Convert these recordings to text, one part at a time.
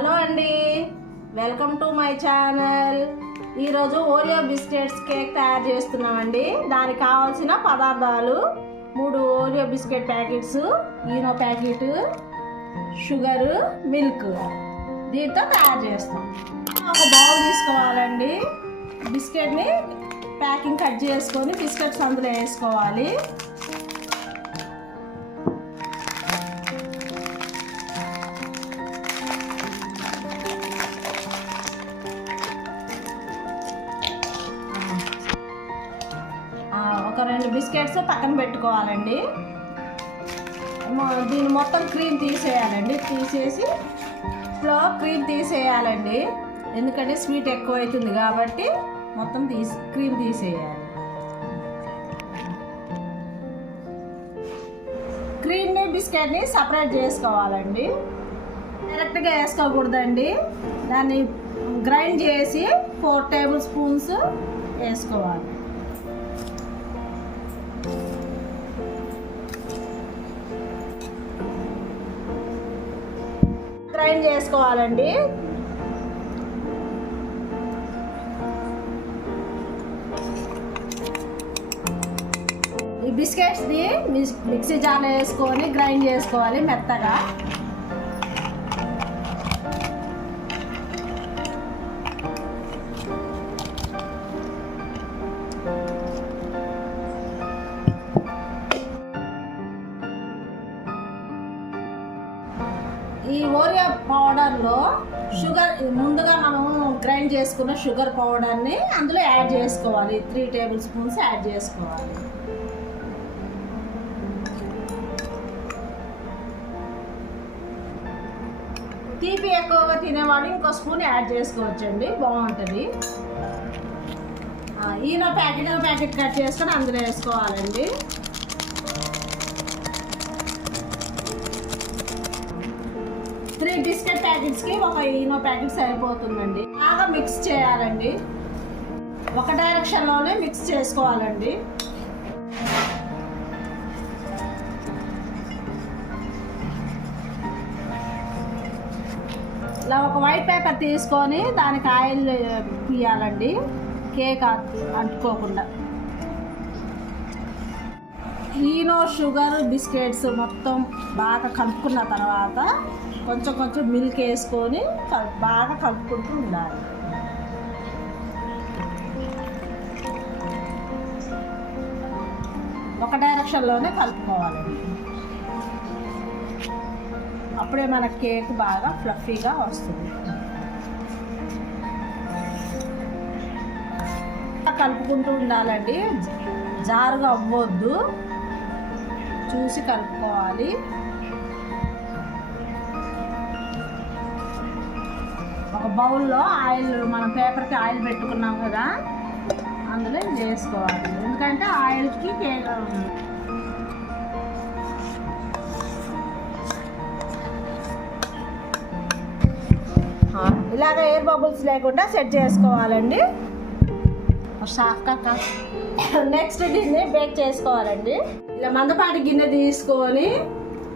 Hello అండి. Welcome to my channel. ఈరోజు Oreo biscuits cake తయారు చేస్తున్నామండి. దానికి కావాల్సిన పదార్థాలు మూడు Oreo biscuit packets Eno packet sugar milk. దీంతో తయారు చేస్తాం. ఒక బౌల్ తీసుకోవాలండి. బిస్కెట్ని ప్యాకింగ్ కట్ చేసుకొని బిస్కెట్స్ అందులో వేసుకోవాలి. ఒక రెండు బిస్కెట్స్ పక్కన పెట్టుకోవాలండి. మొ- దీన్ని మొత్తం క్రీమ్ తీసేయాలండి. తీసేసి లో క్రీమ్ తీసేయాలండి. ఎందుకంటే స్వీట్ ఎక్కువ అవుతుంది కాబట్టి మొత్తం తీసి క్రీమ్ తీసేయాలి. క్రీమ్ని బిస్కెట్ని సపరేట్ చేసుకోవాలండి. డైరెక్ట్గా వేసుకోకూడదండి. దాన్ని గ్రైండ్ చేసి ఫోర్ టేబుల్ స్పూన్స్ వేసుకోవాలి. ఓపెన్ చేసుకోవాలండి. ఈ బిస్కెట్స్ని మిక్స్- మిక్సీ జార్లో వేసుకొని గ్రైండ్ చేసుకోవాలి మెత్తగా. ఈ ఓరియా పౌడర్లో షుగర్ ముందుగా మనం గ్రైండ్ చేసుకున్న షుగర్ పౌడర్ని అందులో యాడ్ చేసుకోవాలి. త్రీ టేబుల్ స్పూన్స్ యాడ్ చేసుకోవాలి. తీపి ఎక్కువగా తినేవాళ్ళు ఇంకో స్పూన్ యాడ్ చేసుకోవచ్చండి. బాగుంటుంది. ఈయన ప్యాకెట్ ప్యాకెట్ కట్ చేసుకొని అందులో వేసుకోవాలండి. ప్యాకెట్స్కి ఒక ఈనో ప్యాకెట్ సరిపోతుందండి. బాగా మిక్స్ చేయాలండి. ఒక డైరెక్షన్లోనే మిక్స్ చేసుకోవాలండి. ఇలా ఒక వైట్ పేపర్ తీసుకొని దానికి ఆయిల్ తీయాలండి. కేక్ అంటుకోకుండా. ఈనో షుగర్ బిస్కెట్స్ మొత్తం బాగా కలుపుకున్న తర్వాత కొంచెం కొంచెం మిల్క్ వేసుకొని బాగా కలుపుకుంటూ ఉండాలి. ఒక డైరెక్షన్లోనే కలుపుకోవాలండి అప్పుడే మన కేక్ బాగా ఫ్లఫీగా వస్తుంది. కలుపుకుంటూ ఉండాలండి. జారుగా అవ్వద్దు. చూసి కలుపుకోవాలి. ఒక బౌల్లో ఆయిల్ మనం పేపర్కి ఆయిల్ పెట్టుకున్నాం కదా అందులో ఇది వేసుకోవాలి. ఎందుకంటే ఆయిల్కి ఇలాగ ఎయిర్ బబుల్స్ లేకుండా సెట్ చేసుకోవాలండి. సాఫ్ట్గా నెక్స్ట్ దీన్ని బేక్ చేసుకోవాలండి. ఇలా మందపాటి గిన్నె తీసుకొని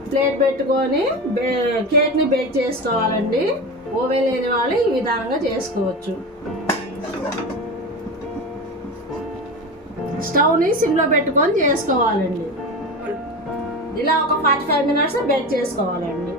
ప్లేట్ పెట్టుకొని బే కేక్ని బేక్ చేసుకోవాలండి. ఓవెన్ లేని వాళ్ళు ఈ విధంగా చేసుకోవచ్చు. స్టవ్ని సిమ్లో పెట్టుకొని చేసుకోవాలండి. ఇలా ఒక ఫార్టీ ఫైవ్ మినిట్స్ బేక్ చేసుకోవాలండి.